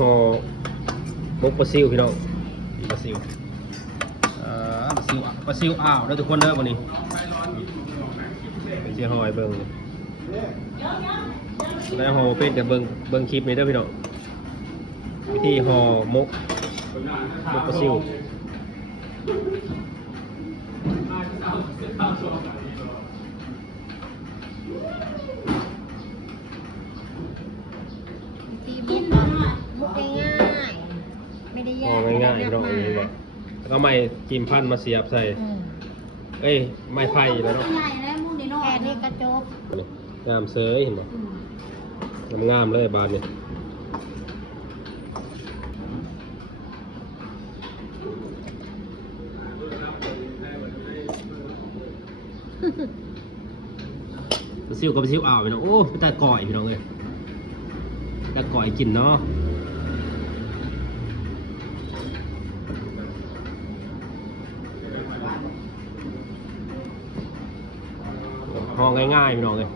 ห่อมกปลาซิวพี่น้องปลาซิวปลาซิวอ้าวแล้วทุกคนเด้อวันนี้เป็นเสียหอยเบิ่งแล้วห่อเป็นแต่เบิ่งคลิปนี้เด้อพี่น้องวิธีห่อมกปลาซิวตีมุกง่ายๆไม่ได้ยาก ง่ายๆเนาะนี่แหละแล้วก็ไม้จิ้มพันมาเสียบใส่เอ้ยไม้ไผ่แล้วเนาะ แค่นี้ก็จบ งามเสยเห็นบ่งามเลยบานนี่ปลาซิวกับปลาซิวอ่าวพี่น้องโอ้ไปตาก่อยพี่น้องเลยตาก่อยกินเนาะห่อง่ายๆพี่น้องเลย